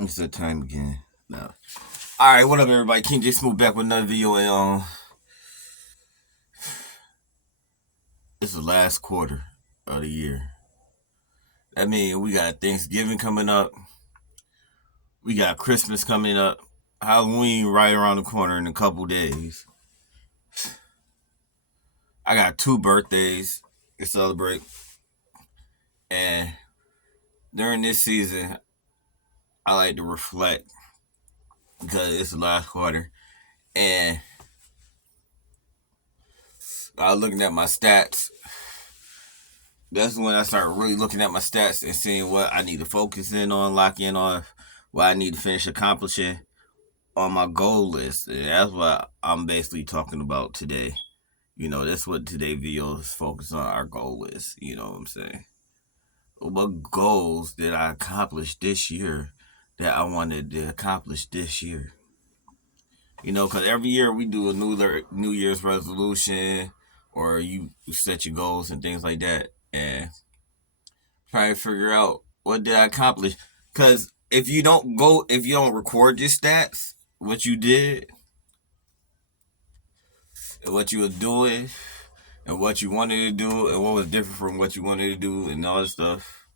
It's that time again. No. All right, what up, everybody? King J Smooth back with another video. It's the last quarter of the year. That means we got Thanksgiving coming up. We got Christmas coming up. Halloween right around the corner in a couple days. I got two birthdays to celebrate, and during this season, I like to reflect because it's the last quarter, and I was looking at my stats. That's when I started really looking at my stats and seeing what I need to focus in on, lock in on, what I need to finish accomplishing on my goal list. And that's what I'm basically talking about today. That's what today's video is focused on, our goal list. You know what I'm saying? What goals did I accomplish this year that I wanted to accomplish this year? Because every year we do a New Year's resolution, or you set your goals and things like that. And try to figure out what did I accomplish. Because if you don't record your stats, what you did, and what you were doing, and what you wanted to do, and what was different from what you wanted to do, and all that stuff,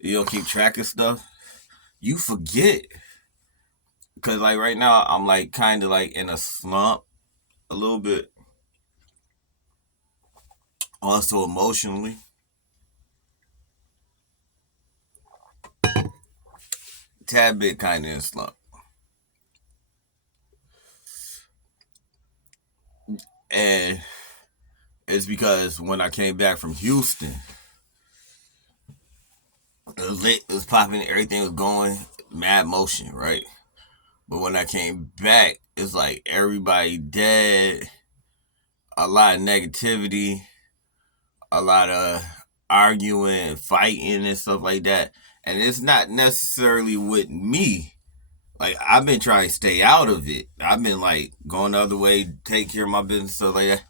you don't keep track of stuff, you forget. Because, like, right now, I'm, like, kind of, like, in a slump a little bit. Also, emotionally. Tad bit kind of in a slump. And it's because when I came back from Houston, it was lit, it was popping, everything was going, mad motion, right? But when I came back, it's like everybody dead, a lot of negativity, a lot of arguing, fighting, and stuff like that. And it's not necessarily with me. Like, I've been trying to stay out of it. I've been like going the other way, take care of my business, stuff like that.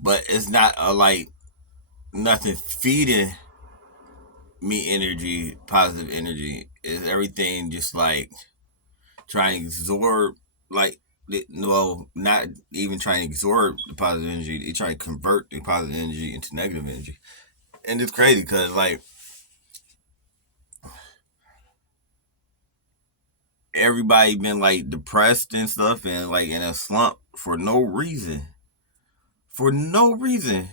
But it's not like nothing feeding me energy, positive energy. It's everything just like trying to absorb, like, well, not even trying to absorb the positive energy. They try to convert the positive energy into negative energy. And it's crazy because, like, everybody been, like, depressed and stuff and, like, in a slump for no reason. For no reason.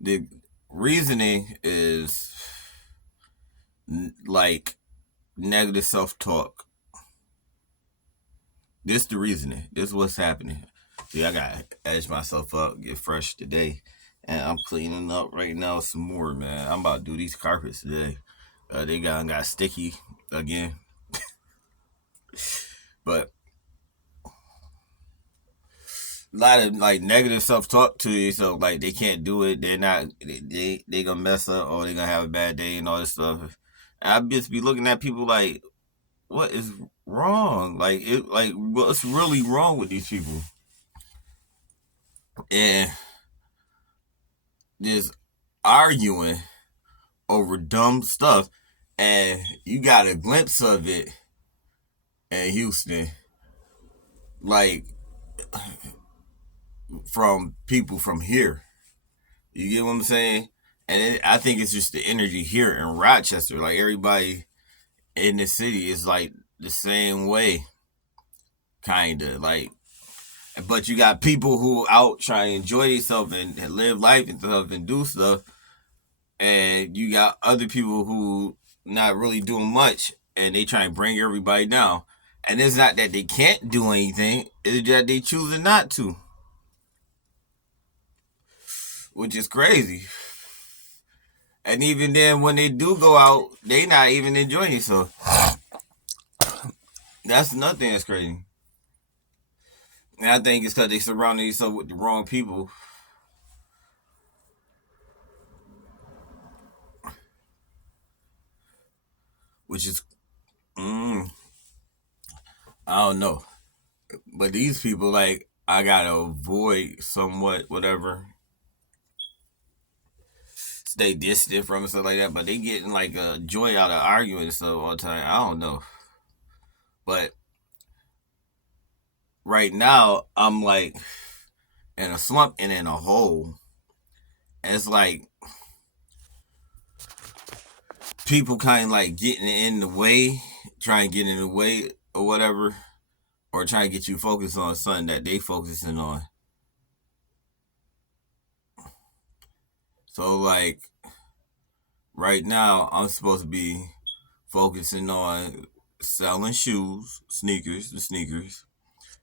The reasoning is, like, negative self talk. This the reasoning. This is what's happening. See, I gotta edge myself up, get fresh today. And I'm cleaning up right now some more, man. I'm about to do these carpets today. They got sticky again. But a lot of like negative self talk to you, so like they can't do it. They're not. They gonna mess up, or they gonna have a bad day and all this stuff. And I just be looking at people like, what is wrong? Like what's really wrong with these people? And just arguing over dumb stuff. And you got a glimpse of it in Houston, like, from people from here. You get what I'm saying? And I think it's just the energy here in Rochester. Like, everybody in the city is like the same way, kind of. Like, but you got people who out trying to enjoy themselves and live life and stuff and do stuff. And you got other people who not really doing much and they try to bring everybody down. And it's not that they can't do anything, it's that they choosing not to, which is crazy. And even then, when they do go out, they not even enjoying it. So that's nothing that's crazy. And I think it's because they surrounded themselves with the wrong people, which is, I don't know. But these people, like, I gotta avoid somewhat, whatever. stay distant from and stuff like that, but they getting like a joy out of arguing and stuff all the time. I don't know. But right now I'm like in a slump and in a hole. It's like people kind of like getting in the way, trying to get in the way or whatever, or trying to get you focused on something that they focusing on. So like right now I'm supposed to be focusing on selling shoes, the sneakers.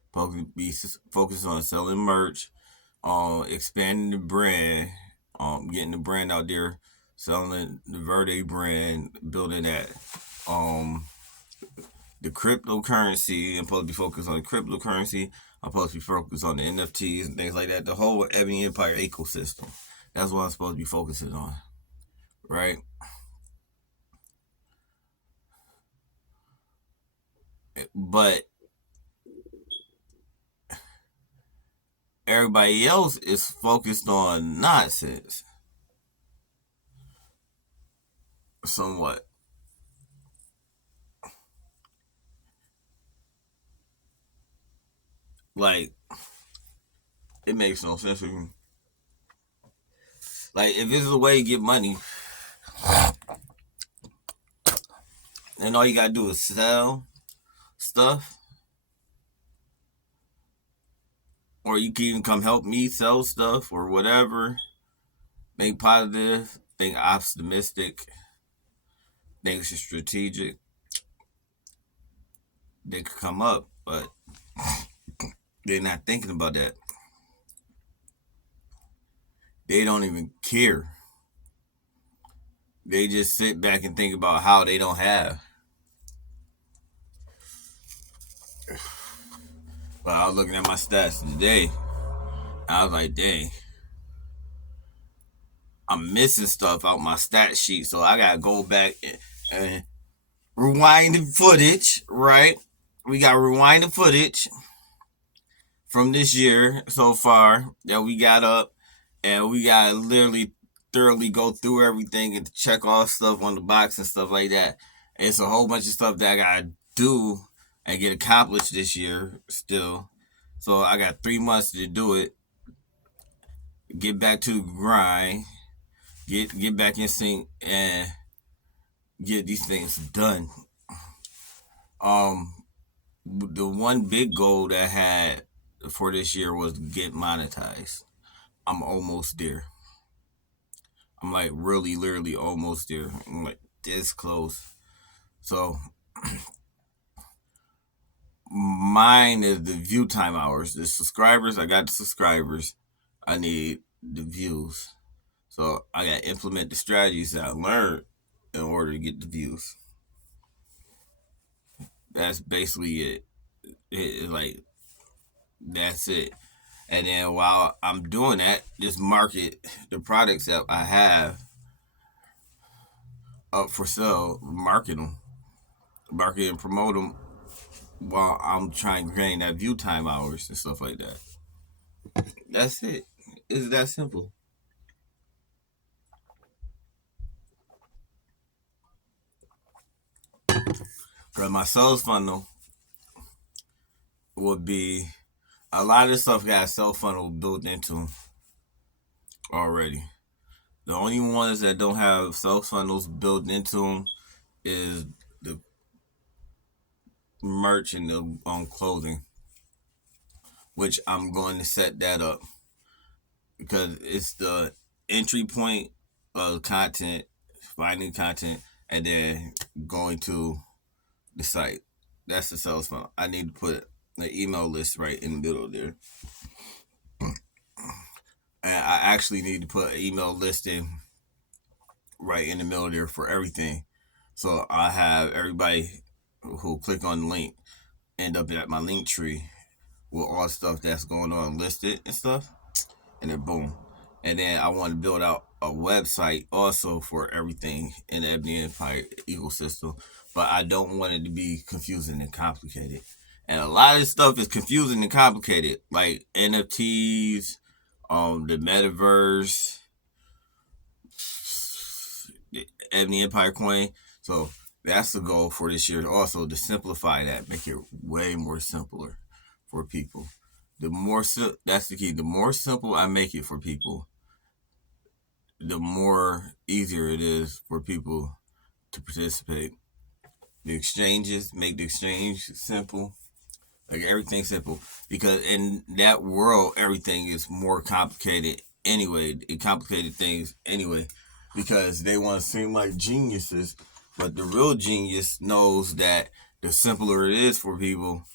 Supposed to be focused on selling merch, expanding the brand, getting the brand out there, selling the Verde brand, building that. Um, the cryptocurrency. I'm supposed to be focused on the cryptocurrency. I'm supposed to be focused on the NFTs and things like that. The whole Ebony Empire ecosystem. That's what I'm supposed to be focusing on, right? But everybody else is focused on nonsense, somewhat. Like, it makes no sense to me. Like, if this is a way to get money, and all you gotta do is sell stuff, or you can even come help me sell stuff or whatever. Think positive, think optimistic, think strategic. They could come up, but they're not thinking about that. They don't even care. They just sit back and think about how they don't have. But I was looking at my stats today. I was like, dang, I'm missing stuff out my stat sheet. So I gotta go back and rewind the footage, right? We got to rewind the footage from this year so far that we got up, and we got to literally thoroughly go through everything and check off stuff on the box and stuff like that. And it's a whole bunch of stuff that I got to do and get accomplished this year still. So I got 3 months to do it. Get back to the grind. Get back in sync and get these things done. Um, the one big goal that I had for this year was to get monetized. I'm almost there. I'm like really, literally almost there. I'm like this close. So mine is the view time hours. The subscribers, I got the subscribers. I need the views. So I got to implement the strategies that I learned in order to get the views. That's basically it. Like, that's it. And then while I'm doing that, just market the products that I have up for sale, market and promote them while I'm trying to gain that view time hours and stuff like that. That's it. It's that simple. Because my sales funnel would be a lot of stuff got a sales funnel built into already. The only ones that don't have sales funnels built into them is the merch and the clothing, which I'm going to set that up because it's the entry point of content, finding content, and then going to the site. That's the sales funnel. I need to put the email list right in the middle there. And I actually need to put an email listing right in the middle there for everything. So I have everybody who click on the link end up at my link tree with all the stuff that's going on listed and stuff. And then boom. And then I want to build out a website also for everything in the Ebony Empire ecosystem. But I don't want it to be confusing and complicated. And a lot of this stuff is confusing and complicated, like NFTs, the metaverse, Ebony Empire coin. So that's the goal for this year. Also to simplify that, make it way more simpler for people. That's the key. The more simple I make it for people, the more easier it is for people to participate. The exchanges make the exchange simple, like everything simple, because in that world everything is more complicated anyway. It complicated things anyway because they want to seem like geniuses, but the real genius knows that the simpler it is for people,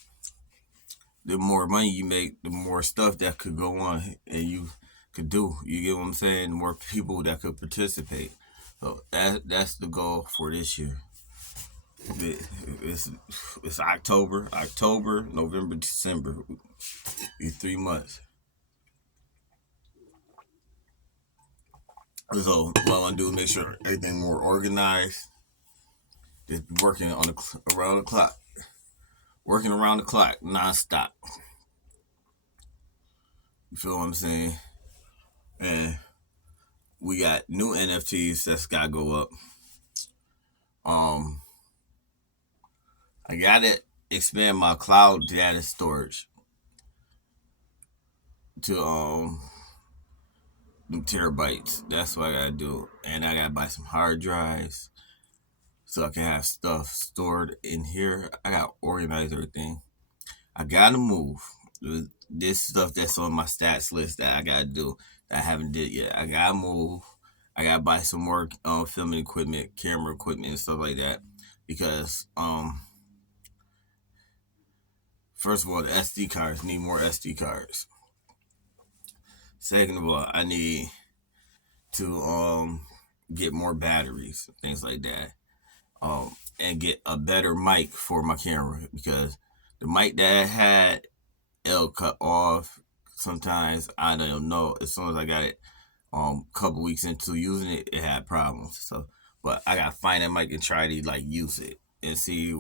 the more money you make, the more stuff that could go on and you could do. You get what I'm saying? The more people that could participate. So that's the goal for this year. It's, it's October, November, December. These 3 months. So what I want to do is make sure everything more organized. Just working on around the clock, working around the clock, nonstop. You feel what I'm saying? And we got new NFTs that's gotta go up. Um, I gotta expand my cloud data storage to terabytes. That's what I gotta do, and I gotta buy some hard drives so I can have stuff stored in here. I gotta organize everything. I gotta move. This stuff that's on my stats list that I gotta do that I haven't did yet. I gotta move. I gotta buy some more filming equipment, camera equipment, and stuff like that. Because first of all, the SD cards need more SD cards. Second of all, I need to get more batteries, things like that. And get a better mic for my camera because the mic that I had, it'll cut off. Sometimes I don't know. As soon as I got it, couple weeks into using it, it had problems. So, but I gotta find that mic and try to like use it and see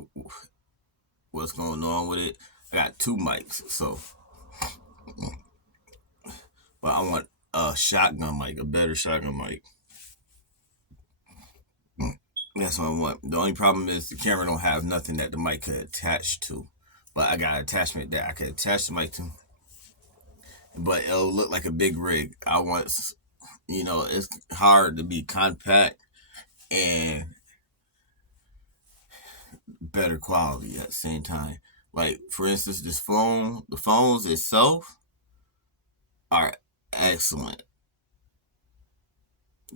what's going on with it. I got two mics, so but I want a shotgun mic, a better shotgun mic. That's what I want. The only problem is the camera don't have nothing that the mic could attach to. But I got an attachment that I could attach the mic to. But it'll look like a big rig. I want, it's hard to be compact and better quality at the same time. Like, for instance, the phones itself are excellent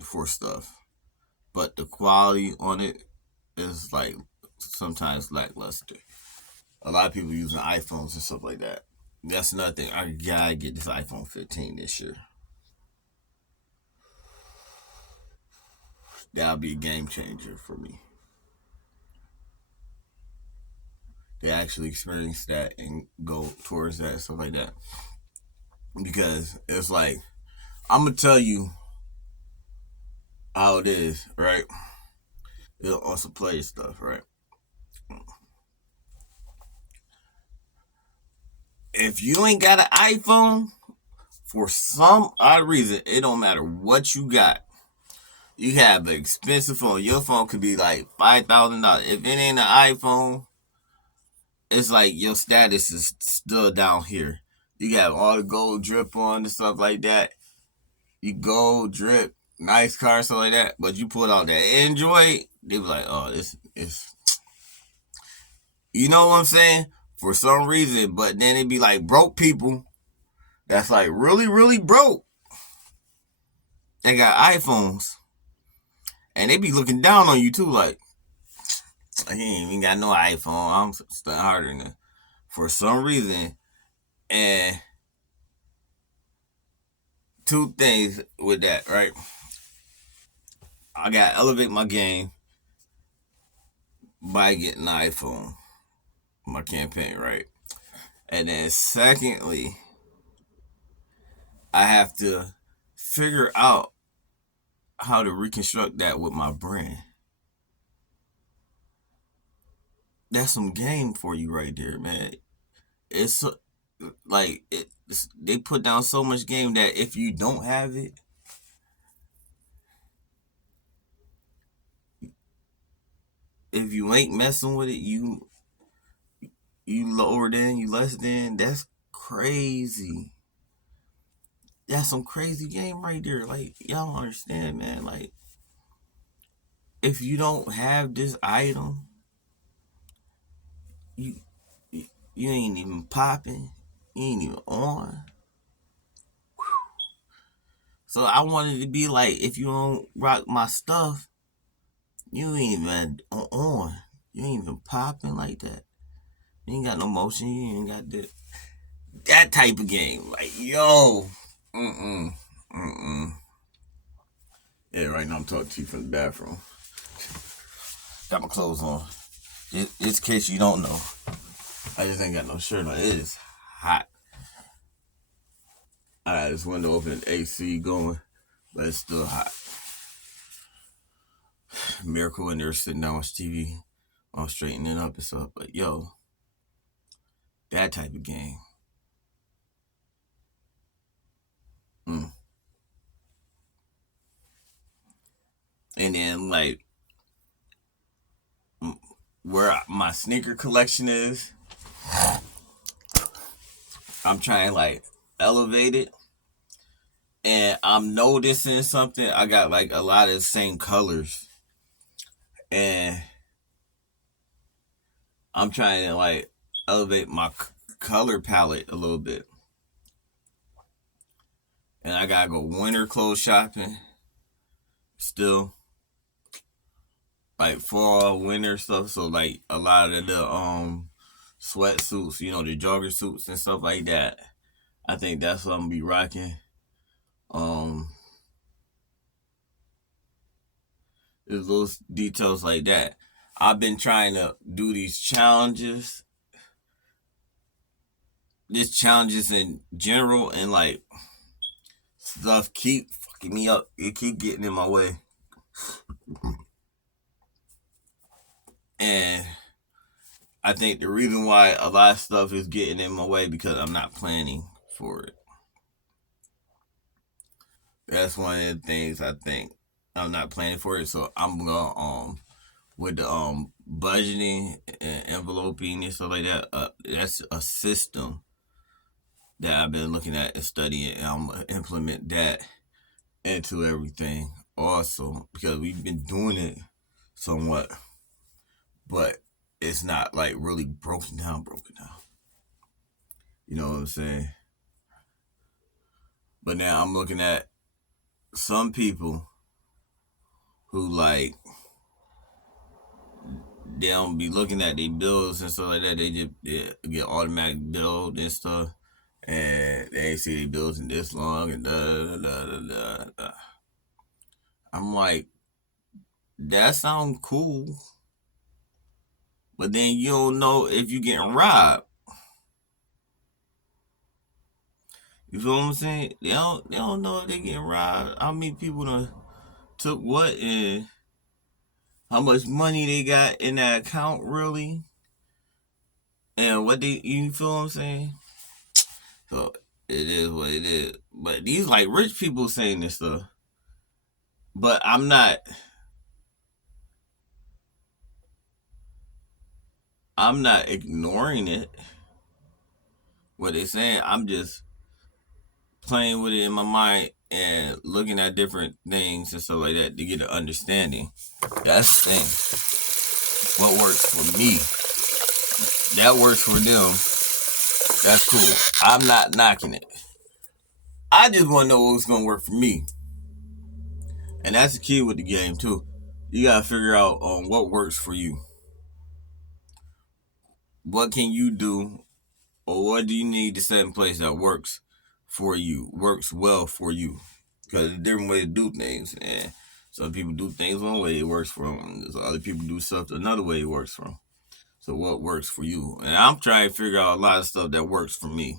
for stuff. But the quality on it is like sometimes lackluster. A lot of people using iPhones and stuff like that. That's another thing. I gotta get this iPhone 15 this year. That'll be a game changer for me. To actually experience that and go towards that and stuff like that. Because it's like, I'm gonna tell you how it is, right? It'll also play stuff, right? If you ain't got an iPhone, for some odd reason, it don't matter what you got. You have an expensive phone. Your phone could be like $5,000. If it ain't an iPhone, it's like your status is still down here. You have all the gold drip on and stuff like that. You gold drip, nice car, stuff like that. But you put out that Android, they be like, oh, this is, you know what I'm saying? For some reason, but then it be like broke people that's like really, really broke. They got iPhones, and they be looking down on you too, like he ain't even got no iPhone. I'm studying harder than that. For some reason, and two things with that, right? I got to elevate my game by getting an iPhone, my campaign, right? And then secondly, I have to figure out how to reconstruct that with my brand. That's some game for you right there, man. It's like they put down so much game that if you don't have it, if you ain't messing with it, you lower than, you less than. That's crazy. That's some crazy game right there. Like, y'all don't understand, man. Like, if you don't have this item, you you ain't even popping. You ain't even on. So I wanted to be like, if you don't rock my stuff, you ain't even on. You ain't even popping like that. You ain't got no motion. You ain't got that type of game. Like, yo. Mm-mm. Mm-mm. Yeah, right now I'm talking to you from the bathroom. Got my clothes on. Just in case you don't know. I just ain't got no shirt on. It is hot. I got this window open, AC going, but it's still hot. Miracle in there sitting down with TV. I'm straightening up and stuff. But yo, that type of game. Mm. And then like where my sneaker collection is, I'm trying like elevate it. And I'm noticing something. I got like a lot of the same colors. And I'm trying to like elevate my color palette a little bit. And I gotta go winter clothes shopping still. Like fall, winter stuff. So like a lot of the sweatsuits, the jogger suits and stuff like that. I think that's what I'm gonna be rocking. Um there's little details like that. I've been trying to do these challenges. Just challenges in general, and like stuff keep fucking me up. It keep getting in my way. And I think the reason why a lot of stuff is getting in my way because I'm not planning for it. That's one of the things I think I'm not planning for it. So I'm gonna with the budgeting and enveloping and stuff like that. That's a system that I've been looking at and studying, and I'm gonna implement that into everything also because we've been doing it somewhat, but it's not like really broken down. You know what I'm saying? But now I'm looking at some people who like they don't be looking at their bills and stuff like that. They just get automatic billed and stuff, and they ain't see their bills in this long and da da da da da. Da. I'm like, that sounds cool, but then you don't know if you getting robbed. You feel what I'm saying? They don't know if they getting robbed. How many people done took what and how much money they got in that account really, and what they, you feel what I'm saying? So it is what it is. But these like rich people saying this stuff. But I'm not ignoring it. What they're saying, I'm just playing with it in my mind and looking at different things and stuff like that to get an understanding. That's the thing. What works for me, that works for them. That's cool. I'm not knocking it. I just want to know what's gonna work for me, and that's the key with the game too. You gotta figure out what works for you. What can you do, or what do you need to set in place that works for you, works well for you? Because there's different ways to do things, and some people do things one way it works for them. So other people do stuff another way it works for them. So what works for you? And I'm trying to figure out a lot of stuff that works for me.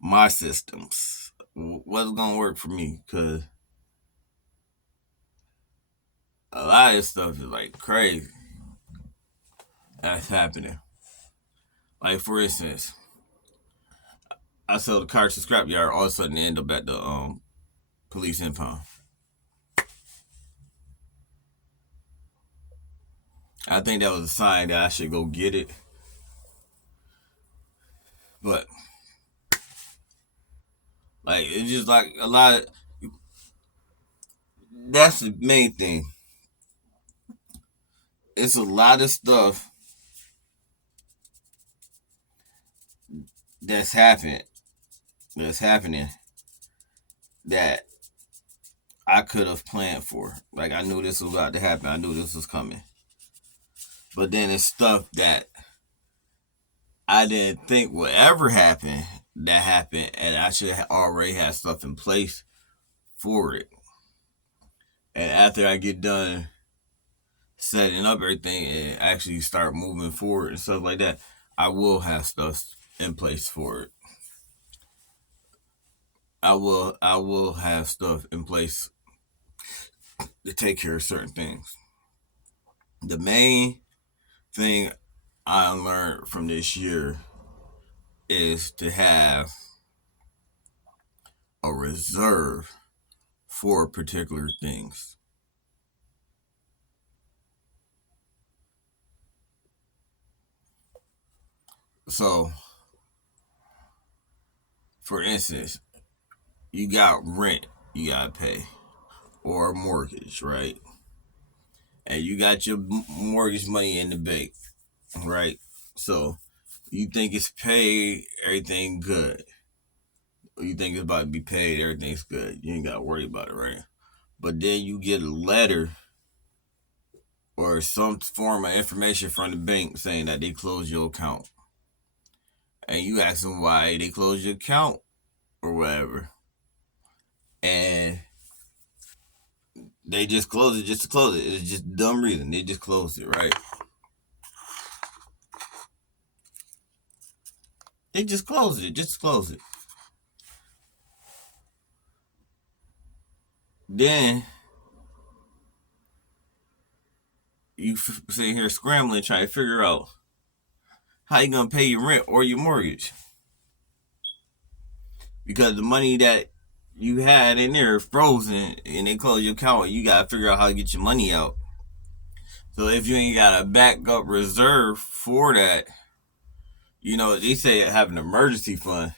My systems. What's gonna work for me? Because a lot of this stuff is like crazy that's happening. Like for instance, I sell the car to scrapyard. All of a sudden, they end up at the police impound. I think that was a sign that I should go get it. But like it's just like a lot of that's the main thing. It's a lot of stuff that's happened that's happening that I could have planned for. Like I knew this was about to happen. I knew this was coming. But then it's stuff that I didn't think would ever happen that happened, and I should have already had stuff in place for it. And after I get done setting up everything and actually start moving forward and stuff like that, I will have stuff in place for it. I will have stuff in place to take care of certain things. The main thing I learned from this year is to have a reserve for particular things. So, for instance, you got rent you gotta pay or a mortgage, right? And you got your mortgage money in the bank, right? So you think it's paid, everything good. You think it's about to be paid, everything's good. You ain't gotta worry about it, right? But then you get a letter or some form of information from the bank saying that they closed your account. And you ask them why they closed your account or whatever. And they just closed it just to close it. It's just dumb reason. They just closed it, right? They just closed it, just to close it. Then you sitting here scrambling trying to figure out how you gonna pay your rent or your mortgage because the money that you had in there is frozen and they close your account. You gotta figure out how to get your money out. So if you ain't got a backup reserve for that, they say have an emergency fund.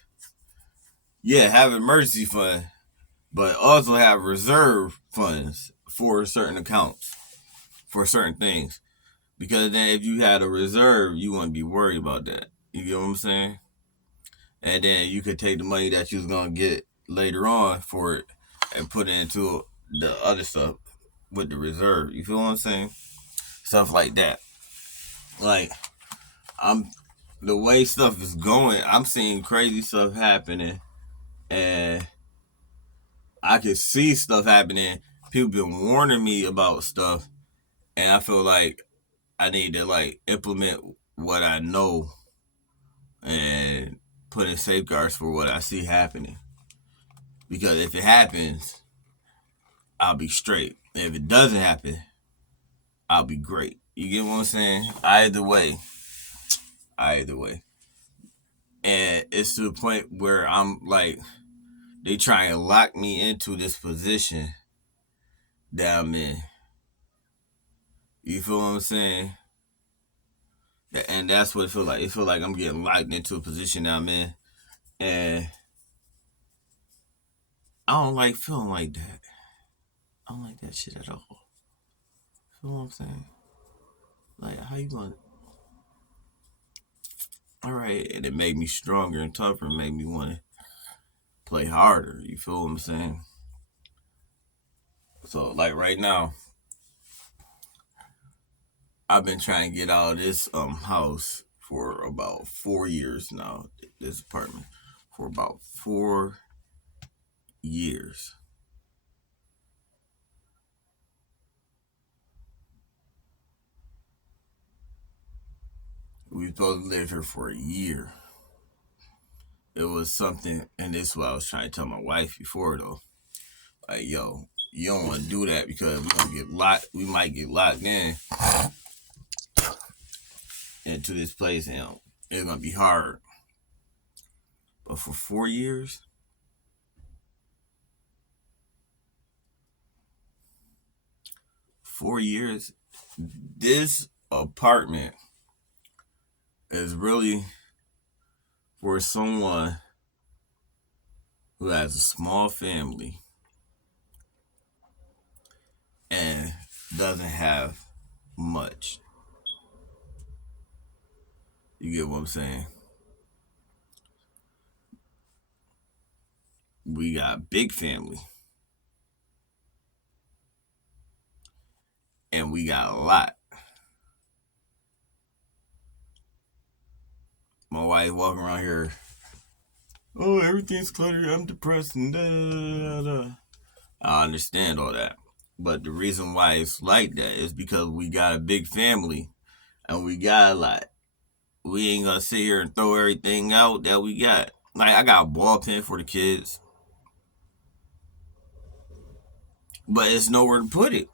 Yeah, have an emergency fund, but also have reserve funds for certain accounts for certain things. Because then if you had a reserve, you wouldn't be worried about that. You get what I'm saying? And then you could take the money that you was gonna get later on for it and put it into the other stuff with the reserve. You feel what I'm saying? Stuff like that. Like I'm the way stuff is going, I'm seeing crazy stuff happening and I can see stuff happening. People been warning me about stuff and I feel like I need to like implement what I know and put in safeguards for what I see happening. Because if it happens, I'll be straight. If it doesn't happen, I'll be great. You get what I'm saying? Either way. Either way. And it's to the point where I'm like, they try and lock me into this position that I'm in. You feel what I'm saying? And that's what it feels like. It feels like I'm getting locked into a position that I'm in. And I don't like feeling like that. I don't like that shit at all. Feel what I'm saying? Like, how you gonna? All right, and it made me stronger and tougher, and made me want to play harder. You feel what I'm saying? So, like right now, I've been trying to get out of this house for about 4 years now. This apartment for about 4 years. We supposed to live here for a year. It was something, and this is what I was trying to tell my wife before though. Like, yo, you don't want to do that because we gonna get locked. We might get locked in into this place, and it's gonna be hard. But for 4 years, 4 years, this apartment is really for someone who has a small family and doesn't have much. You get what I'm saying? We got big family and we got a lot. My wife walking around here, oh, everything's cluttered, I'm depressed, and da, da, da, da. I understand all that. But the reason why it's like that is because we got a big family and we got a lot. We ain't gonna sit here and throw everything out that we got. Like, I got a ball pen for the kids, but it's nowhere to put it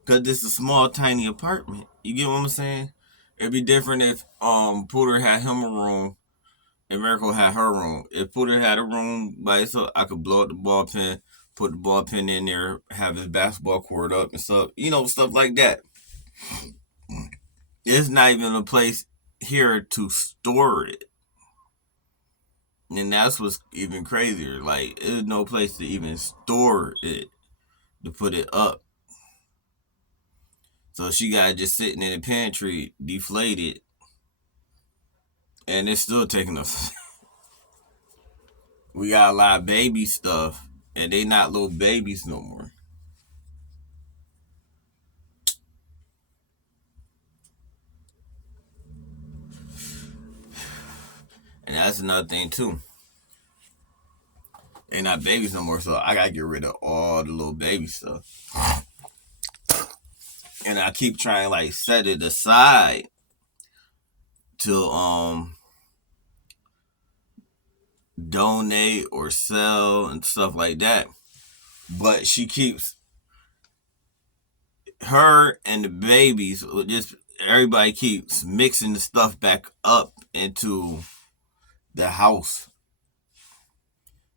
because this is a small, tiny apartment. You get what I'm saying? It'd be different if Pooter had him a room and Miracle had her room. If Pooter had a room by itself, I could blow up the ball pen, put the ball pen in there, have his basketball court up and stuff. You know, stuff like that. It's not even a place here to store it. And that's what's even crazier. Like, there's no place to even store it, to put it up. So she got it just sitting in the pantry, deflated, and it's still taking us. We got a lot of baby stuff, and they not little babies no more. And that's another thing too. They not babies no more, so I gotta get rid of all the little baby stuff. And I keep trying like set it aside to donate or sell and stuff like that. But she keeps her and the babies just everybody keeps mixing the stuff back up into the house.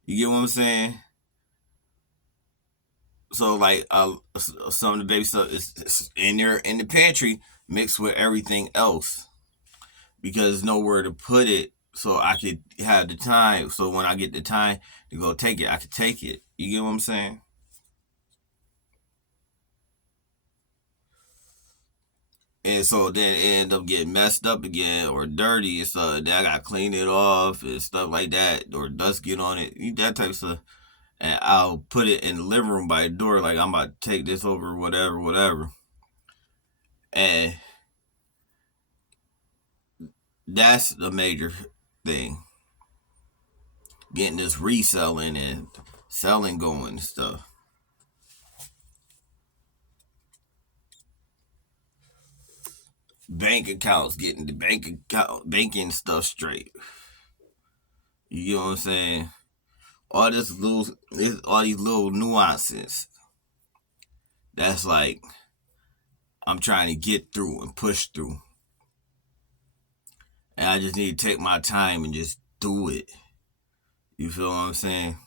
You get what I'm saying? So like some of the baby stuff is in there in the pantry mixed with everything else because there's nowhere to put it. So I could have the time. So when I get the time to go take it, I could take it. You get what I'm saying? And so then it end up getting messed up again or dirty and stuff. Then I gotta clean it off and stuff like that, or dust get on it, that type of stuff. And I'll put it in the living room by the door, like I'm about to take this over, whatever, whatever. And that's the major thing. Getting this reselling and selling going and stuff. Bank accounts, getting the banking stuff straight. You know what I'm saying? All these little nuances. That's like I'm trying to get through and push through. And I just need to take my time and just do it. You feel what I'm saying?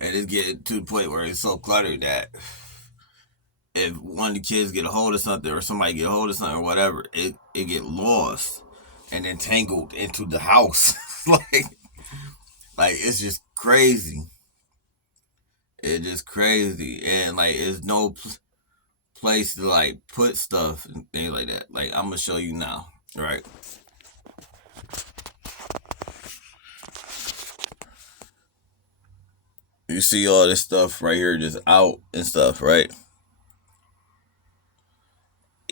And it's getting to the point where it's so cluttered that if one of the kids get a hold of something or somebody get a hold of something or whatever, it get lost and entangled into the house. like it's just crazy. It's just crazy. And like it's no place to like put stuff and things like that. Like I'm gonna show you now, right? You see all this stuff right here just out and stuff, right?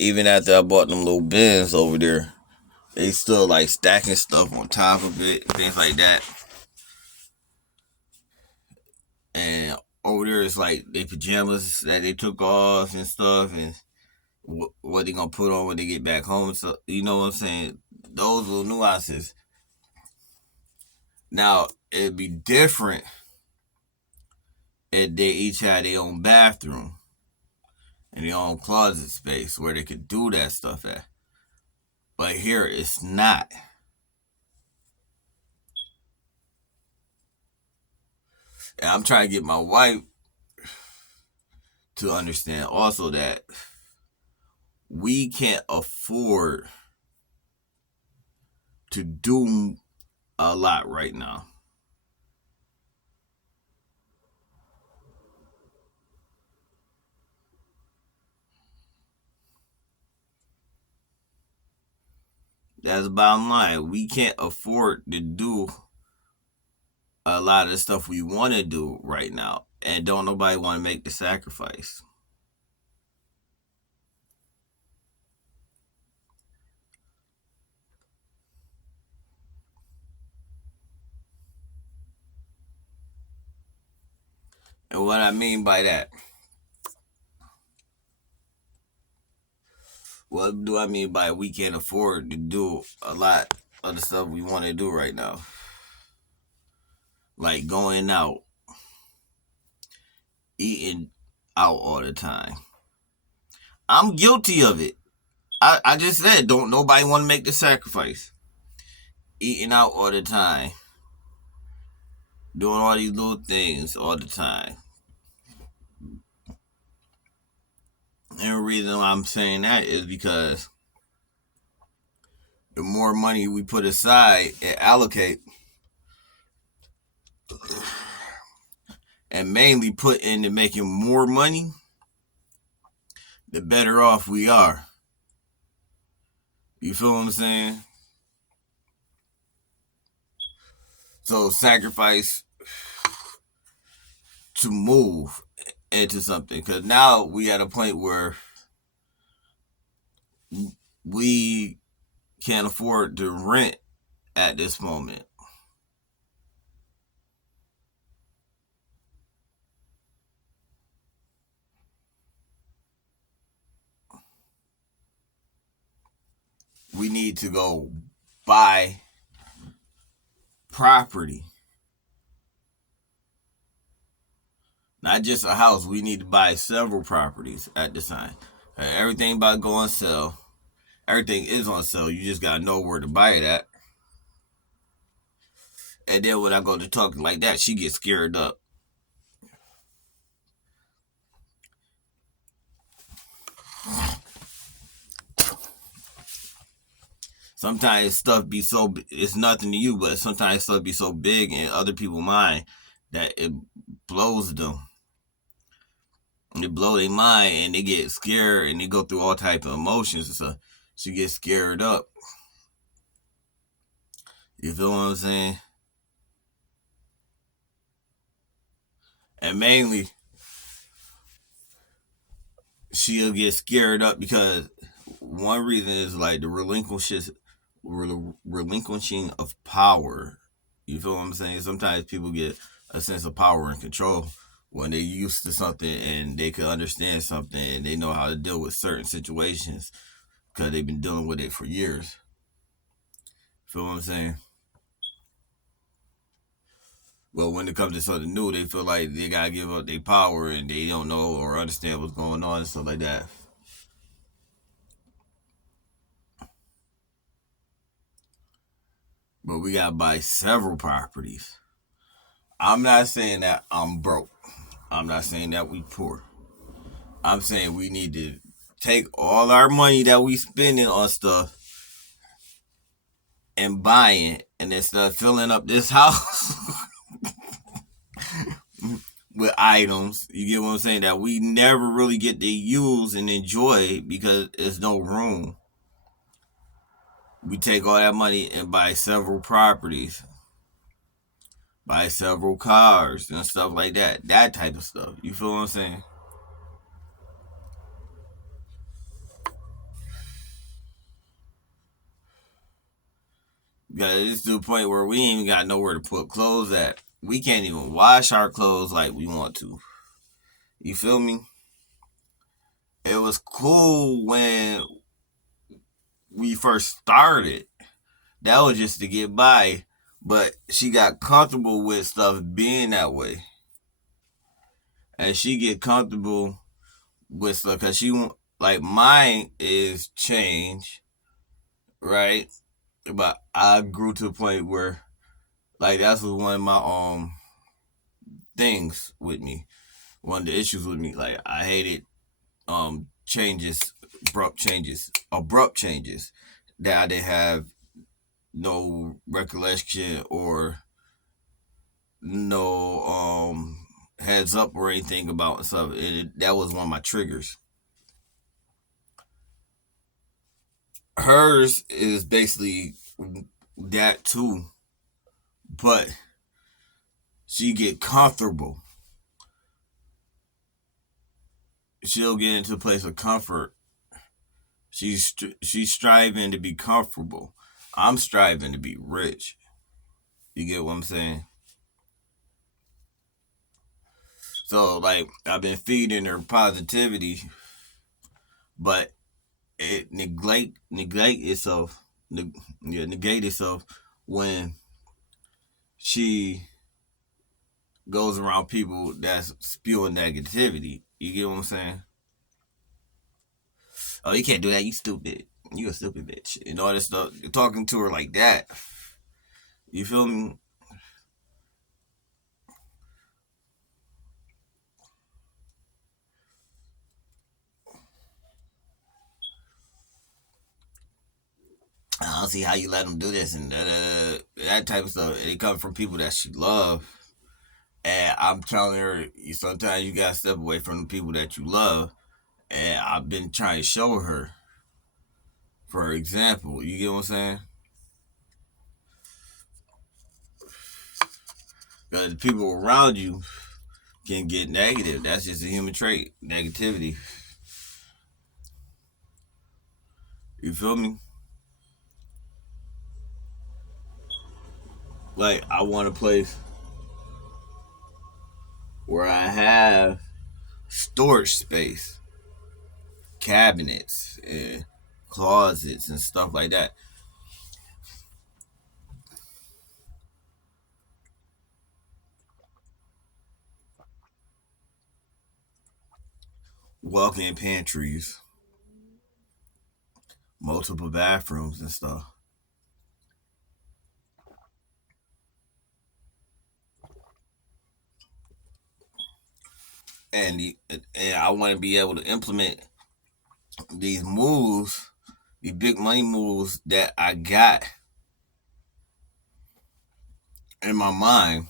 Even after I bought them little bins over there, they still like stacking stuff on top of it, things like that. And over there is like their pajamas that they took off and stuff, and what they gonna put on when they get back home. So you know what I'm saying? Those little nuances. Now it'd be different if they each had their own bathroom and their own closet space where they could do that stuff at. But here it's not. And I'm trying to get my wife to understand also that we can't afford to do a lot right now. That's the bottom line. We can't afford to do a lot of the stuff we want to do right now, and don't nobody want to make the sacrifice. And what I mean by that, what do I mean by we can't afford to do a lot of the stuff we want to do right now? Like going out, eating out all the time. I'm guilty of it. I just said, don't nobody want to make the sacrifice. Eating out all the time. Doing all these little things all the time. And the reason why I'm saying that is because the more money we put aside and allocate, and mainly put into making more money, the better off we are. You feel what I'm saying? So sacrifice to move into something. Because now we at a point where we can't afford to rent at this moment. We need to go buy property. Not just a house. We need to buy several properties at this time. Everything about to go on sale. Everything is on sale. You just gotta know where to buy it at. And then when I go to talk like that, she gets scared up. Sometimes stuff be so, it's nothing to you, but sometimes stuff be so big in other people's mind that it blows them. It blow their mind and they get scared and they go through all type of emotions and stuff. She gets scared up. You feel what I'm saying? And mainly, she'll get scared up because one reason is like the relinquishing of power. You feel what I'm saying? Sometimes people get a sense of power and control when they're used to something and they can understand something and they know how to deal with certain situations because they've been dealing with it for years. Feel what I'm saying? But when it comes to something new, they feel like they gotta give up their power and they don't know or understand what's going on and stuff like that. But we gotta buy several properties. I'm not saying that I'm broke. I'm not saying that we poor. I'm saying we need to take all our money that we spending on stuff and buying and then start filling up this house with items. You get what I'm saying? That we never really get to use and enjoy because there's no room. We take all that money and buy several properties, buy several cars and stuff like that. That type of stuff. You feel what I'm saying? Yeah, it's to the point where we ain't even got nowhere to put clothes at. We can't even wash our clothes like we want to. You feel me? It was cool when we first started. That was just to get by. But she got comfortable with stuff being that way. And she get comfortable with stuff because she, like, mine is change, right? But I grew to a point where, like, that's one of my things with me. one of the issues with me. Like I hated changes, abrupt changes that I didn't have no recollection or no heads up or anything about stuff. That was one of my triggers. Hers is basically that too, but she get comfortable. She'll get into a place of comfort. She's striving to be comfortable. I'm striving to be rich. You get what I'm saying? So like I've been feeding her positivity, but it neglect itself, negate itself when she goes around people that's spewing negativity. You get what I'm saying? Oh, you can't do that. You stupid. You a stupid bitch. And all this stuff. You're talking to her like that. You feel me? I don't see how you let them do this and that type of stuff. It comes from people that she love. And I'm telling her, sometimes you gotta step away from the people that you love. And I've been trying to show her, for example, you get what I'm saying? Because the people around you can get negative. That's just a human trait, negativity. You feel me? Like, I want a place where I have storage space, cabinets, and closets, and stuff like that. Walk-in pantries, multiple bathrooms, and stuff. And I want to be able to implement these moves, these big money moves that I got in my mind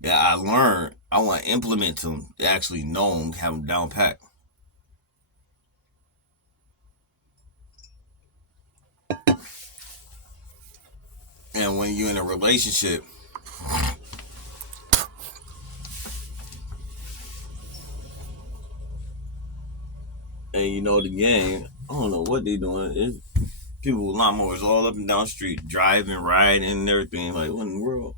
that I learned. I want to implement them, actually know them, have them down pat. And when you're in a relationship and you know the game, I don't know what they doing. It's people with lawnmowers all up and down the street, driving, riding, and everything. Like, what in the world?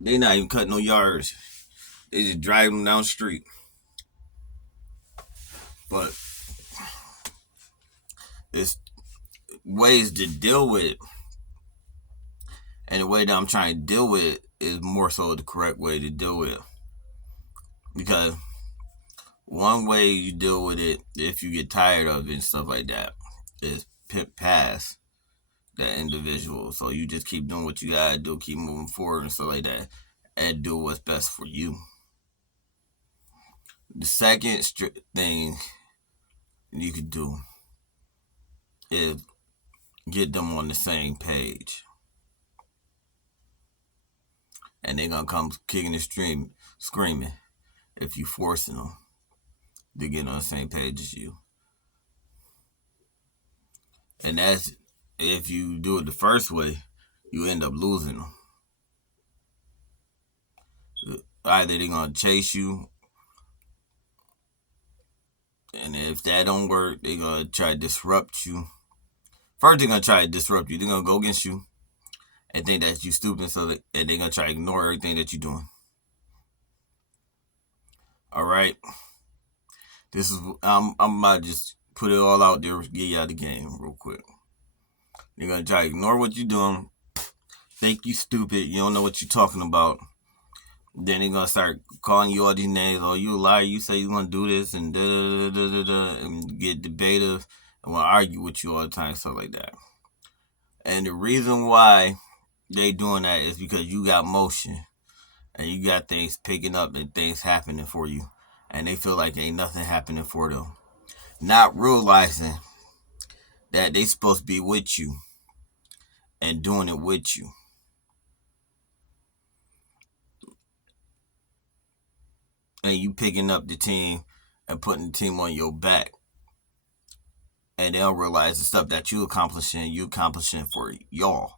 They not even cutting no yards. They just driving down the street. But it's ways to deal with it. And the way that I'm trying to deal with it is more so the correct way to deal with it. Because one way you deal with it, if you get tired of it and stuff like that, is pit past that individual. So you just keep doing what you gotta do, keep moving forward and stuff like that, and do what's best for you. The second thing you could do is get them on the same page. And they're gonna come kicking and screaming if you forcing them to get on the same page as you. And that's if you do it the first way, you end up losing them. Either they're gonna chase you, and if that don't work, they're gonna try to disrupt you. First, they're gonna try to disrupt you. They're gonna go against you and think that you stupid, and they're gonna try to ignore everything that you're doing. All right, this is I'm about to just put it all out there, get you out of the game real quick. They're gonna try to ignore what you're doing, think you stupid, you don't know what you're talking about. Then they're gonna start calling you all these names. Oh, you a liar! You say you gonna do this and da da da da da, and get debative and want to argue with you all the time, stuff like that. And the reason why they doing that is because you got motion. and you got things picking up and things happening for you, and they feel like ain't nothing happening for them, not realizing that they supposed to be with you and doing it with you. And you picking up the team and putting the team on your back. And they don't realize the stuff that you accomplishing for y'all.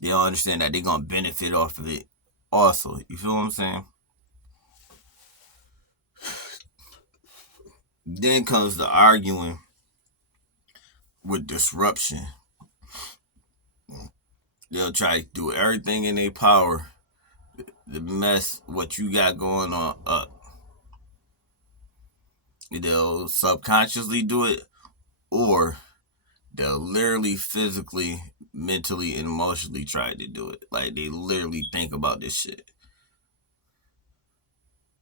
They don't understand that they're gonna benefit off of it also. You feel what I'm saying? Then comes the arguing with disruption. They'll try to do everything in their power to mess what you got going on up. They'll subconsciously do it, or they'll literally, physically, mentally, and emotionally try to do it. Like, they literally think about this shit.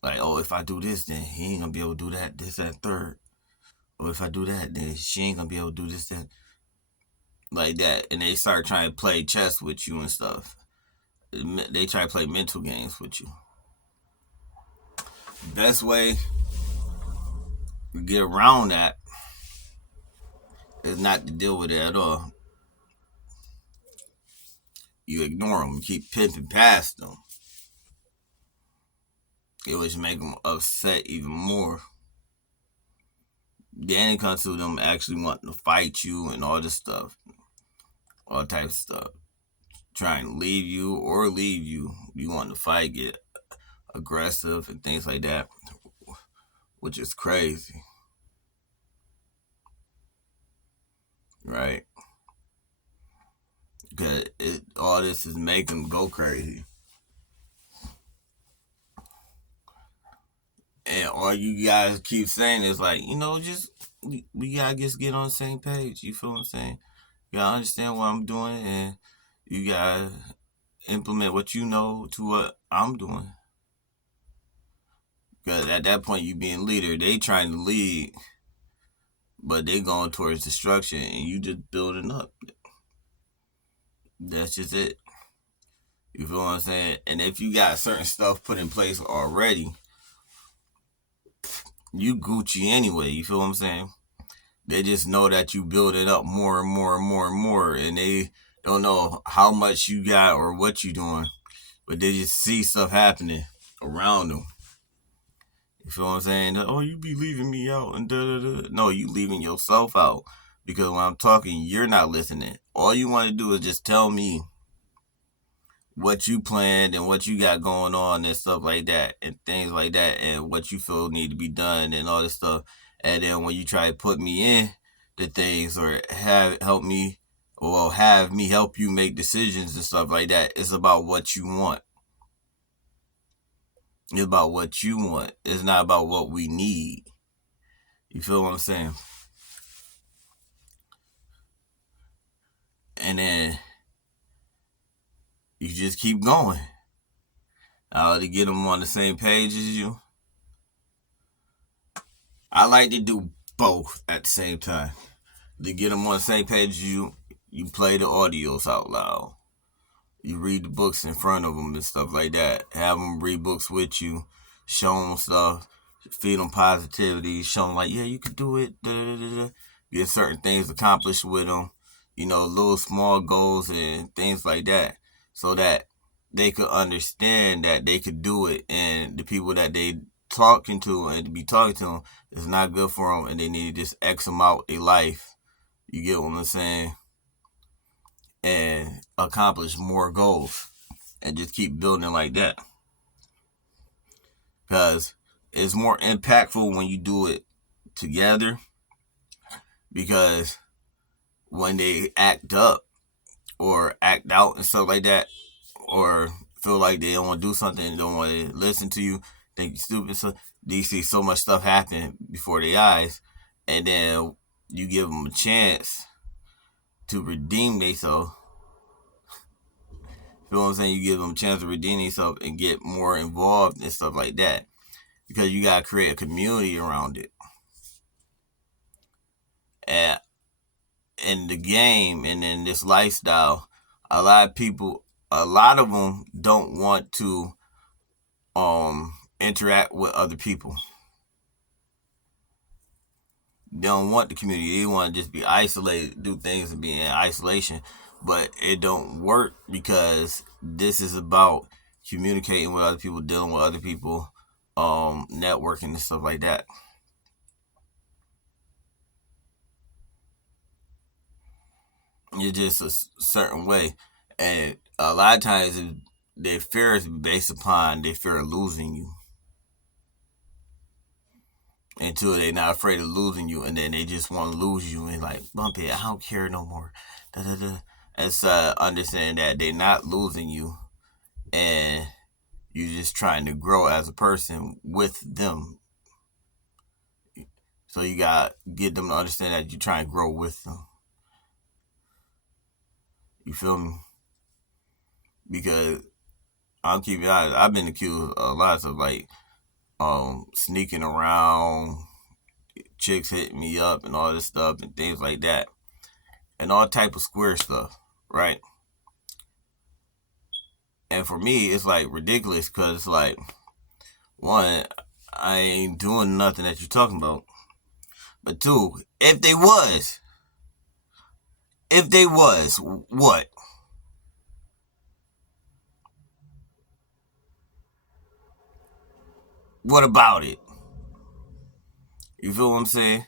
Like, oh, if I do this, then he ain't gonna be able to do that, this, that, third. Or if I do that, then she ain't gonna be able to do this, that. Like that. And they start trying to play chess with you and stuff. They try to play mental games with you. Best way to get around that is not to deal with it at all. You ignore them, you keep pimping past them. It would make them upset even more. Then it comes to them actually wanting to fight you and all this stuff. All types of stuff. Trying to leave you or leave you. You want to fight, get aggressive and things like that. Which is crazy. Right? Because all this is making them go crazy. And all you guys keep saying is like, just we gotta just get on the same page. You feel what I'm saying? You gotta understand what I'm doing, and you gotta implement what you know to what I'm doing. Because at that point, you being leader, they trying to lead, but they going towards destruction, and you just building up. That's just it. You feel what I'm saying? And if you got certain stuff put in place already, you Gucci anyway. You feel what I'm saying? They just know that you build it up more and more and more and more, and they don't know how much you got or what you doing, but they just see stuff happening around them. You feel what I'm saying? Oh, you be leaving me out and da da da. No, you leaving yourself out, because when I'm talking, you're not listening. All you want to do is just tell me what you planned and what you got going on and stuff like that and things like that, and what you feel need to be done and all this stuff. And then when you try to put me in the things or have me help you make decisions and stuff like that, it's about what you want. It's about what you want. It's not about what we need. You feel what I'm saying? And then you just keep going. To get them on the same page as you. I like to do both at the same time. To get them on the same page as you, you play the audios out loud. You read the books in front of them and stuff like that. Have them read books with you. Show them stuff. Feed them positivity. Show them like, yeah, you can do it. Da, da, da, da. Get certain things accomplished with them. Little small goals and things like that. So that they could understand that they could do it. And the people that they talking to and to be talking to them is not good for them. And they need to just X them out their life. You get what I'm saying? And accomplish more goals and just keep building like that, because it's more impactful when you do it together. Because when they act up or act out and stuff like that, or feel like they don't want to do something and don't want to listen to you, think you're stupid, so they see so much stuff happen before their eyes, and then you give them a chance to redeem themselves. You know what I'm saying? You give them a chance to redeem themselves and get more involved and stuff like that. Because you got to create a community around it. And in the game and in this lifestyle, a lot of people a lot of them don't want to interact with other people. They don't want the community. They want to just be isolated, do things and be in isolation. But it don't work because this is about communicating with other people, dealing with other people, networking and stuff like that. It's just a certain way, and a lot of times their fear is based upon their fear of losing you until they're not afraid of losing you, and then they just want to lose you and like bump it. I don't care no more. Da, da, da. It's understanding that they're not losing you, and you're just trying to grow as a person with them. So you got to get them to understand that you're trying to grow with them. You feel me? Because I'll keep it honest. I've been accused of lots of like sneaking around, chicks hitting me up and all this stuff and things like that. And all type of square stuff, right? And for me, it's like ridiculous because it's like, one, I ain't doing nothing that you're talking about. But two, if they was, what? What about it? You feel what I'm saying?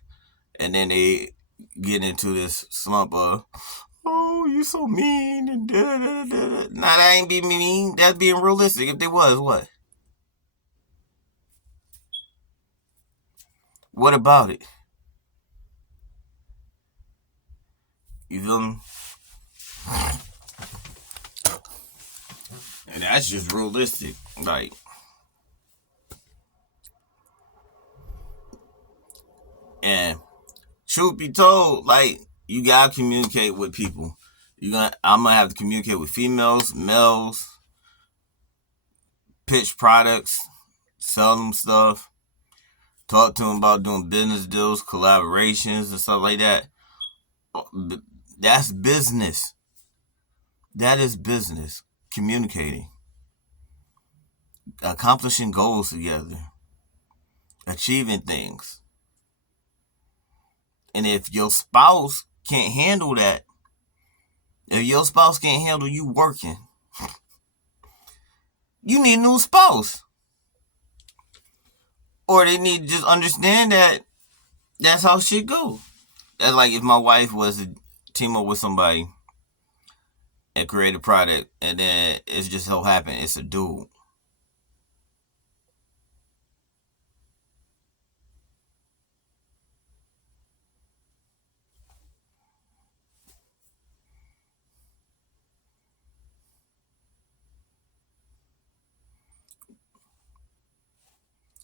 And then they get into this slump of, oh, you so mean and da da da da. Nah, that ain't being mean. That's being realistic. If they was, what? What about it? You feel me? And that's just realistic. Like, and truth be told, like, you gotta communicate with people. I'm gonna have to communicate with females, males, pitch products, sell them stuff, talk to them about doing business deals, collaborations, and stuff like that. That's business. That is business. Communicating, accomplishing goals together, achieving things. And if your spouse can't handle that, if your spouse can't handle you working, you need a new spouse. Or they need to just understand that that's how shit goes. That's like if my wife was to team up with somebody and create a product, and then it's just so happen it's a dude.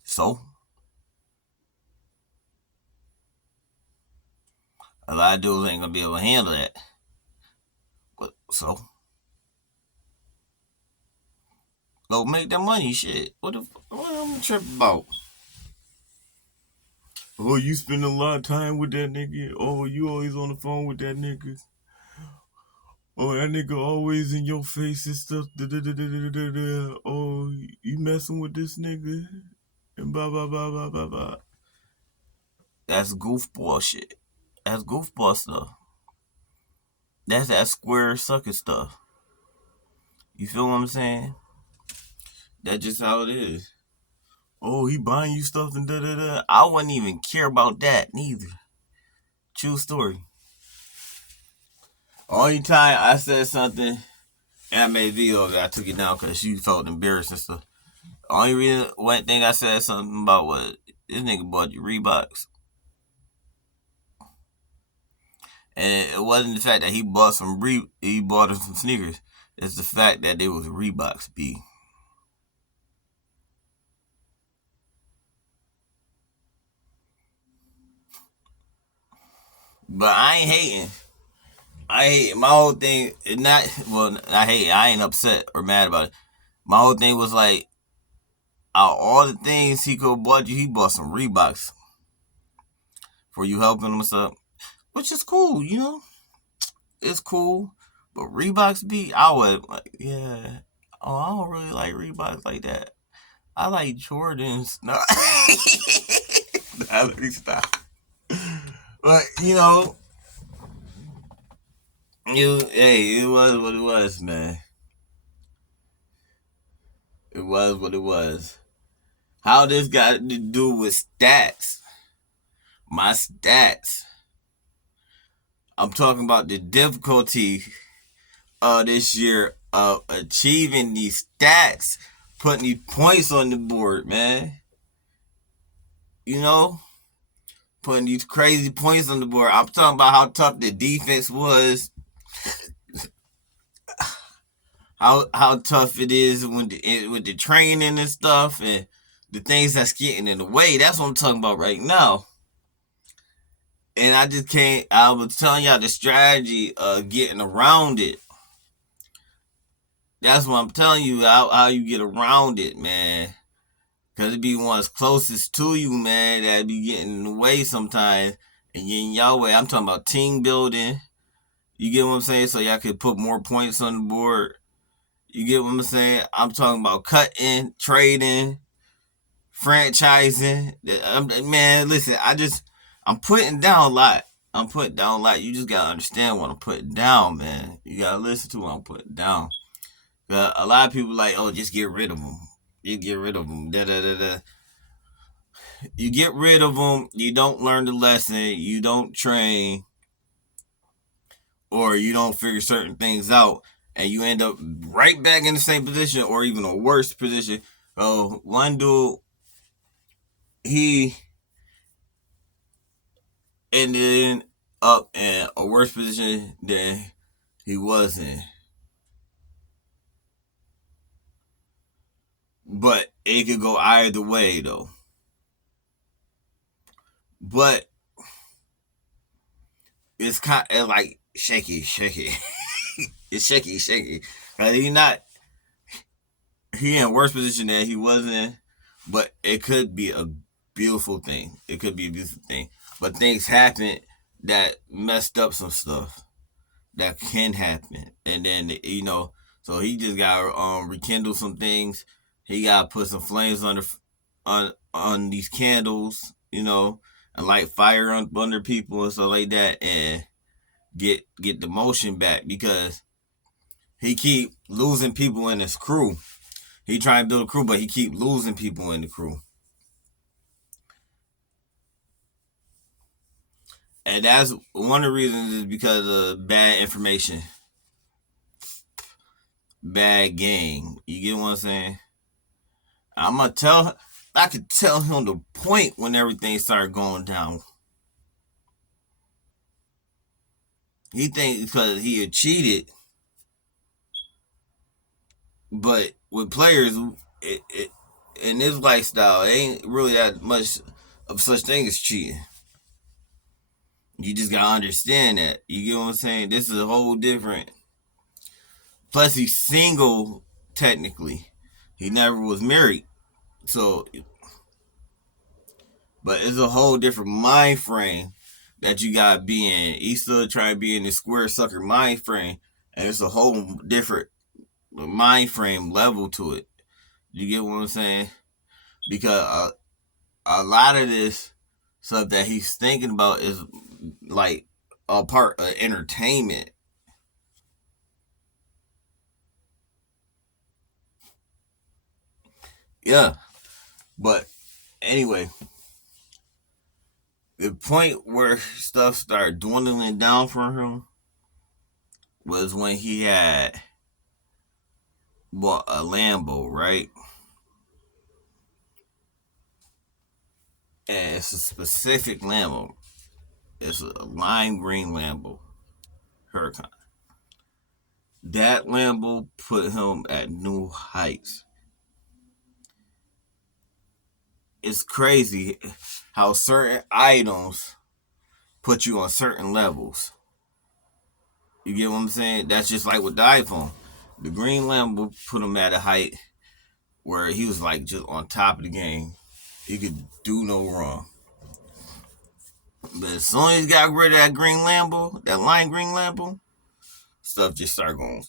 So a lot of dudes ain't gonna be able to handle that. But so go make that money, shit. What am I tripping about? Oh, you spend a lot of time with that nigga. Oh, you always on the phone with that nigga. Oh, that nigga always in your face and stuff. Da, da, da, da, da, da, da. Oh, you messing with this nigga? And blah, blah, blah, blah, blah, blah. That's goofball shit. That's goofball stuff. That's that square sucker stuff. You feel what I'm saying? That's just how it is. Oh, he buying you stuff and da da da. I wouldn't even care about that neither. True story. Only time I said something and I made a video of it, I took it down because she felt embarrassed and stuff. Only reason, one thing I said something about was this nigga bought you Reeboks. And it wasn't the fact that he bought him some sneakers. It's the fact that they was Reeboks B. But I ain't hating. I hate my whole thing. Not well. I hate it. I ain't upset or mad about it. My whole thing was like, out of all the things he could have bought you, he bought some Reeboks for you helping him and stuff, which is cool. You know, it's cool. But Reeboks be, I would like, yeah. Oh, I don't really like Reeboks like that. I like Jordans. No, nah, let me stop. But hey, it was what it was, man. It was what it was. How this got to do with stats? My stats. I'm talking about the difficulty this year of achieving these stats, putting these points on the board, man. You know, putting these crazy points on the board. I'm talking about how tough the defense was, how tough it is with the training and stuff, and the things that's getting in the way. That's what I'm talking about right now. And I just can't. I was telling y'all the strategy of getting around it. That's what I'm telling you how you get around it, man. Cause it be one's closest to you, man, that be getting in the way sometimes. And in y'all way, I'm talking about team building. You get what I'm saying? So y'all could put more points on the board. You get what I'm saying? I'm talking about cutting, trading, franchising. Man, listen, I'm putting down a lot. I'm putting down a lot. You just gotta understand what I'm putting down, man. You gotta listen to what I'm putting down. A lot of people like, oh, just get rid of them. You get rid of them. Da da da da. You get rid of them. You don't learn the lesson. You don't train, or you don't figure certain things out, and you end up right back in the same position, or even a worse position. Oh, one dude, he ended up in a worse position than he was in. But it could go either way, though. But it's kind of like shaky, shaky. It's shaky, shaky. He in a worse position than he was in, but it could be a beautiful thing. It could be a beautiful thing. But things happen that messed up some stuff that can happen, and then so he just got to rekindle some things. He got to put some flames on these candles, and light fire under people and stuff like that, and get the motion back because he keep losing people in his crew. He trying to build a crew, but he keep losing people in the crew. And that's one of the reasons is because of bad information, bad game. You get what I'm saying? I'm gonna tell. I could tell him the point when everything started going down. He thinks because he had cheated, but with players, in this lifestyle, it ain't really that much of such thing as cheating. You just gotta understand that. You get what I'm saying? This is a whole different. Plus, he's single technically. He never was married, so but it's a whole different mind frame that you gotta be in. He's still trying to be in the square sucker mind frame, and it's a whole different mind frame level to it. You get what I'm saying? Because a lot of this stuff that he's thinking about is like a part of entertainment. Yeah, but anyway, the point where stuff started dwindling down for him was when he had bought a Lambo, right? And it's a specific Lambo. It's a lime green Lambo, Huracan. That Lambo put him at new heights. It's crazy how certain items put you on certain levels. You get what I'm saying? That's just like with the iPhone. The green Lambo put him at a height where he was like just on top of the game. He could do no wrong. But as soon as he got rid of that green Lambo, that lime green Lambo, stuff just start going.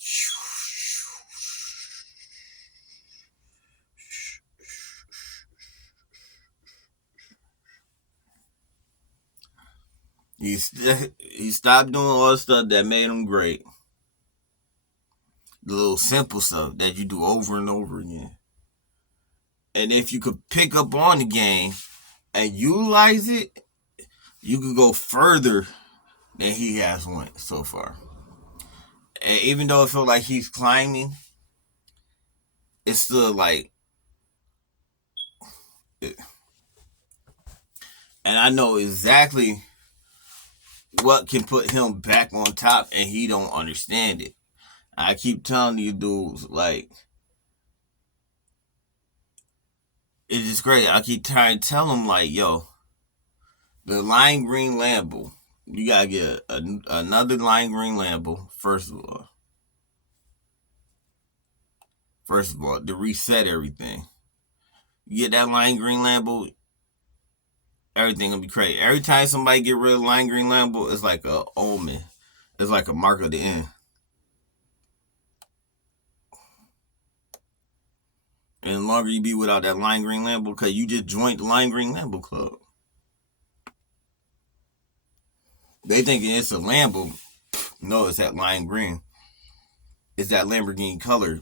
He stopped doing all the stuff that made him great. The little simple stuff that you do over and over again. And if you could pick up on the game and utilize it, you could go further than he has went so far. And even though it felt like he's climbing, it's still like, and I know exactly what can put him back on top, and he don't understand it. I keep telling you dudes, like, it's just great. I keep trying to tell him, like, yo, the lime green Lambo, you gotta get another lime green Lambo, first of all. First of all, to reset everything. You get that lime green Lambo, everything gonna be crazy. Every time somebody get rid of lime green Lambo, it's like a omen. It's like a mark of the end. And the longer you be without that lime green Lambo, because you just joined the lime green Lambo club. They thinking it's a Lambo. No, it's that lime green. It's that Lamborghini color.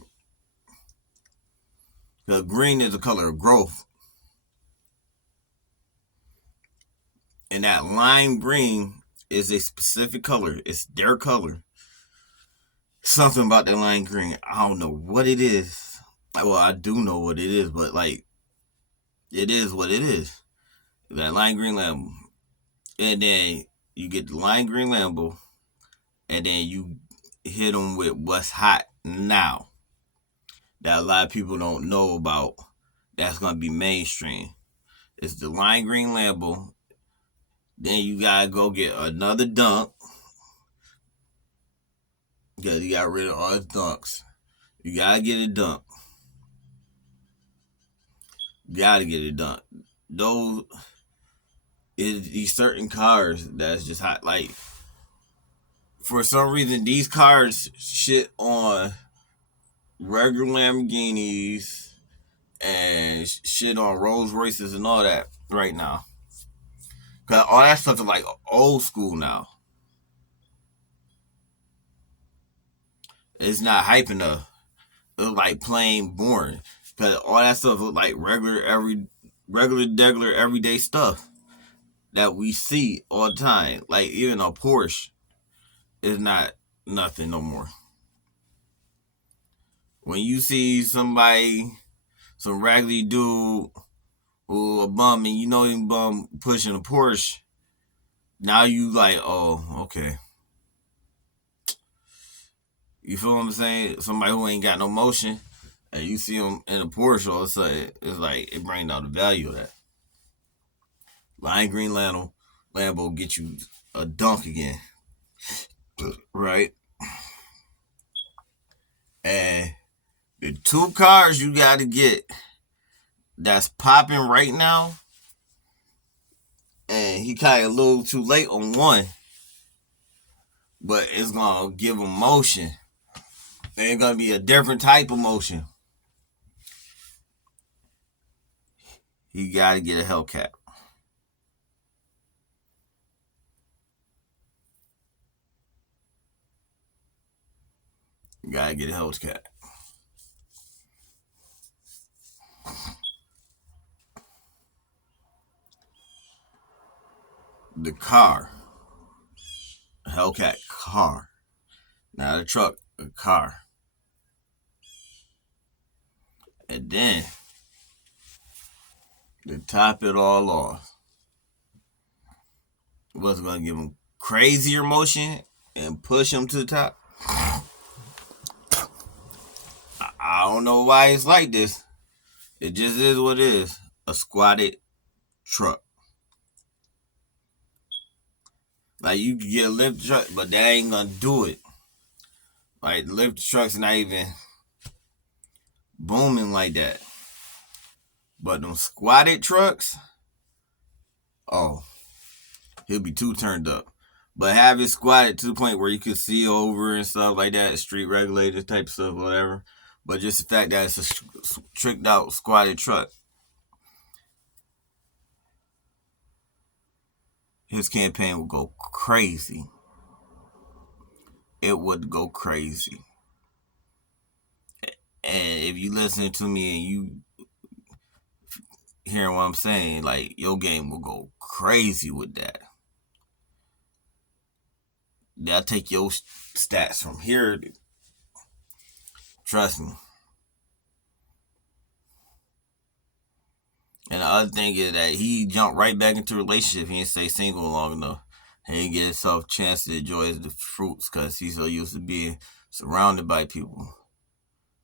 The green is the color of growth. And that lime green is a specific color. It's their color. Something about that lime green. I don't know what it is. Well, I do know what it is, but like, it is what it is. That lime green Lambo. And then you get the lime green Lambo. And then you hit them with what's hot now. That a lot of people don't know about. That's going to be mainstream. It's the lime green Lambo. Then you got to go get another dunk. Because you got rid of all the dunks. You got to get a dunk. Gotta get it done. These certain cars that's just hot. Like, for some reason, these cars shit on regular Lamborghinis and shit on Rolls Royces and all that right now. Because all that stuff is like old school now. It's not hype enough. It's like plain boring. Because all that stuff look like regular, everyday stuff that we see all the time. Like, even a Porsche is not nothing no more. When you see somebody, some raggedy dude who a bum, and you know him bum pushing a Porsche, now you like, oh, okay. You feel what I'm saying? Somebody who ain't got no motion, and you see him in a Porsche, all of a sudden, it's like, it brings down the value of that. Lime green Lambo get you a dunk again. Right? And the two cars you got to get that's popping right now, and he kind of a little too late on one, but it's going to give him motion. And it's going to be a different type of motion. He got to get a Hellcat. You got to get a Hellcat. The car. A Hellcat car. Not a truck, a car. And then, to top it all off, what's going to give him crazier motion and push him to the top? I don't know why it's like this. It just is what it is. A squatted truck. Like, you can get a lift truck, but that ain't gonna do it. Like, the lift truck's not even booming like that. But them squatted trucks, oh, he'll be too turned up. But have it squatted to the point where you could see over and stuff like that, street regulated type stuff, whatever. But just the fact that it's a tricked out squatted truck, his campaign would go crazy. It would go crazy. And if you listen to me and you hearing what I'm saying, like your game will go crazy with that. They'll take your stats from here. Trust me. And the other thing is that he jumped right back into a relationship. He didn't stay single long enough. He didn't get himself a chance to enjoy the fruits because he's so used to being surrounded by people.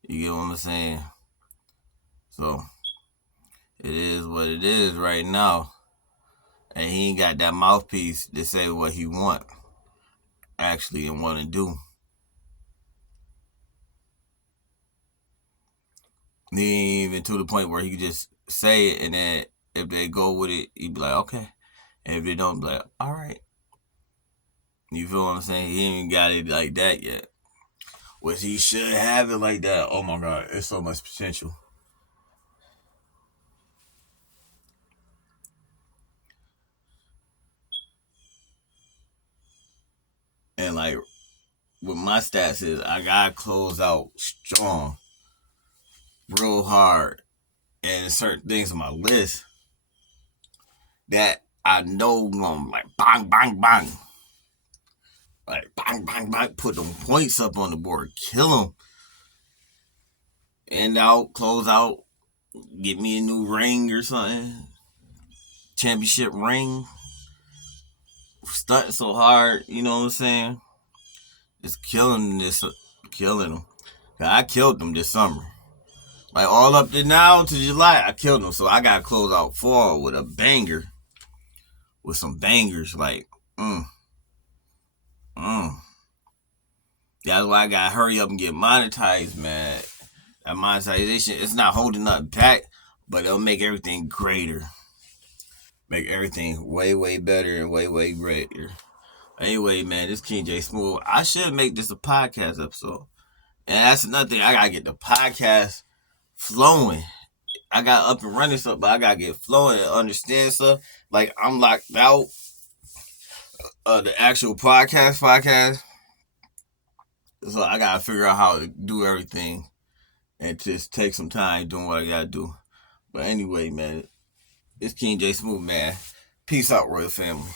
You get what I'm saying? So it is what it is right now. And he ain't got that mouthpiece to say what he want actually and want to do. He ain't even to the point where he can just say it, and then if they go with it, he'd be like, okay. And if they don't, be like, all right. You feel what I'm saying? He ain't got it like that yet. Which he should have it like that. Oh my God, there's so much potential. And like with my stats is I gotta close out strong, real hard, and certain things on my list that I know I'm like bang bang bang, like bang bang bang, put them points up on the board, kill them, end out, close out, get me a new ring or something, championship ring, stunting so hard, you know what I'm saying? Just killing them. I killed them this summer. Like all up to now to July, I killed them. So I got to close out fall with a banger, with some bangers. Like, mm. That's why I got to hurry up and get monetized, man. That monetization, it's not holding up back, but it'll make everything greater. Make everything way, way better and way, way greater. Anyway, man, this King J Smooth. I should make this a podcast episode. And that's another thing. I got to get the podcast flowing. I got up and running stuff, but I gotta get flowing and understand stuff. Like I'm locked out of the actual podcast. So I gotta figure out how to do everything and just take some time doing what I gotta do. But anyway, man, it's King J Smooth, man. Peace out, Royal Family.